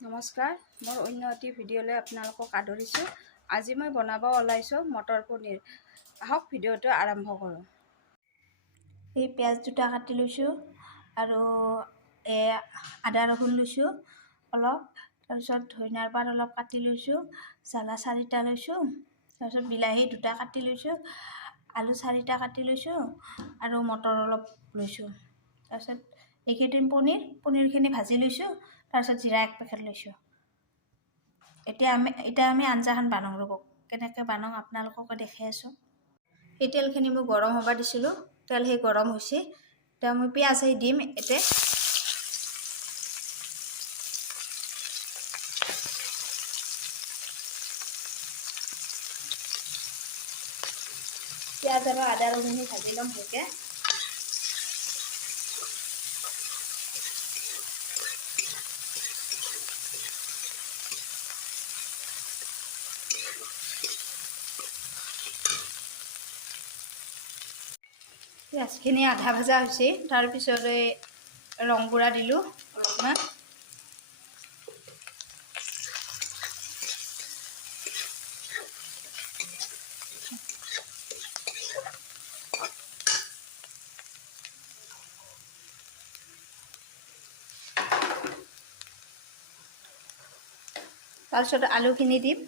নমস্কাৰ, মোৰ অন্য এটি ভিডিঅ'লৈ আপোনালোকক আদৰিছোঁ। আজি মই বনাব ওলাইছোঁ মটৰ পনীৰ। আহক ভিডিঅ'টো আৰম্ভ কৰোঁ। এই পিঁয়াজ দুটা কাটি লৈছোঁ আৰু আদা ৰহুন লৈছোঁ অলপ, তাৰপিছত ধনিয়াৰ পাত অলপ কাটি লৈছোঁ, জ্বালা 4টা লৈছোঁ, তাৰপিছত বিলাহী 2টা কাটি লৈছোঁ, আলু 4টা কাটি লৈছোঁ আৰু মটৰ অলপ লৈছোঁ। তাৰপিছত এইকেইটা পনীৰখিনি ভাজি লৈছোঁ, তাৰপিছত জিৰা 1 পেকেট লৈছোঁ। এতিয়া আমি আঞ্জাখন বানাওঁ ৰ'ব, কেনেকৈ বানাওঁ আপোনালোককে দেখাই আছোঁ। এই তেলখিনি মই গৰম হ'ব দিছিলোঁ, তেল সেই গৰম হৈছে। এতিয়া মই পিঁয়াজ দিম। এতিয়া পিঁয়াজ আৰু আদা ৰহুনখিনি ভাজি ল'ম ভালকৈ। পিঁয়াজখিনি আধা ভজা হৈছে, তাৰপিছত ৰং গুড়া দিলোঁ অলপমান। তাৰপিছত আলুখিনি দিম।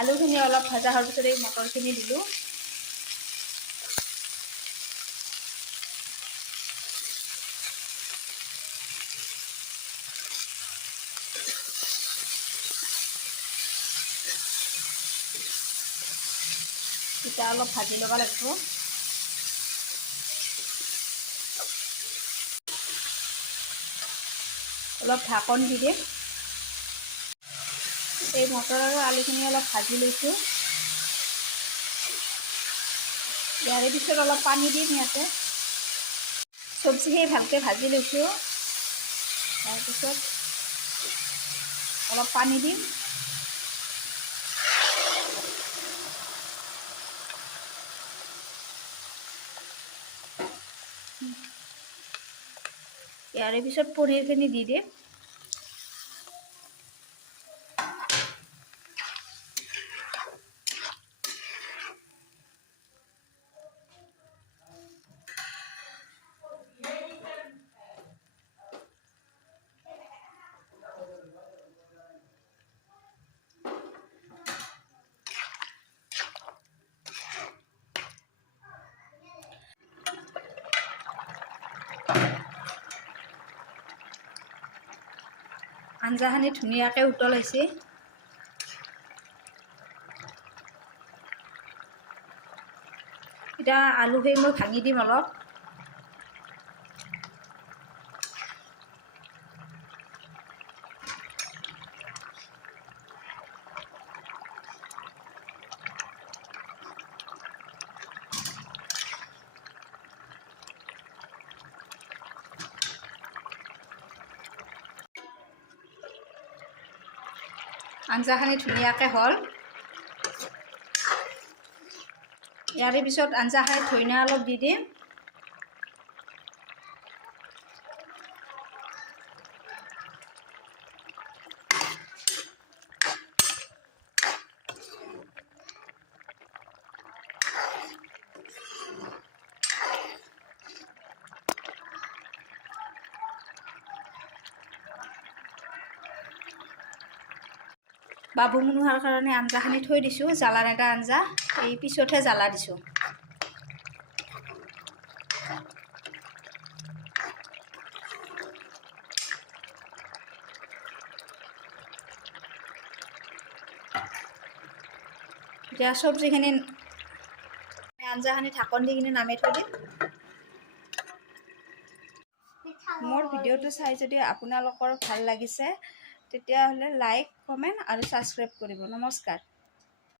আলুখিনি অলপ ভজা হোৱাৰ পিছত এই মটৰখিনি দিলোঁ। এতিয়া অলপ ভাজি ল'ব লাগিব। অলপ ঢাকন দি দিম। এই মটৰ আৰু আলুখিনি অলপ ভাজি লৈছোঁ। ইয়াৰে পিছত অলপ পানী দিম ইয়াতে। চব্জিখিনি ভালকৈ ভাজি লৈছোঁ, তাৰপিছত অলপ পানী দিম। ইয়াৰে পিছত পনীৰখিনি দি দিম। আঞ্জাখিনি ধুনীয়াকৈ উতলাইছে। এতিয়া আলুখিনি মই ভাঙি দিম অলপ। আঞ্জাখিনি ধুনীয়াকৈ হ'ল। ইয়াৰে পিছত আঞ্জাখিনি ধনিয়া অলপ দি দিম। বাবু মনোহাৰ কাৰণে আঞ্জাখিনি থৈ দিছোঁ, জ্বালা এটা আঞ্জা। এই পিছতহে জ্বালা দিছোঁ। এতিয়া চব্জিখিনি আঞ্জাখিনি ঢাকন দি কিনে নামি থৈ দিম। মোৰ ভিডিঅ'টো চাই যদি আপোনালোকৰ ভাল লাগিছে তেতিয়াহ'লে লাইক, কমেণ্ট আৰু ছাবস্ক্ৰাইব কৰিব। নমস্কাৰ।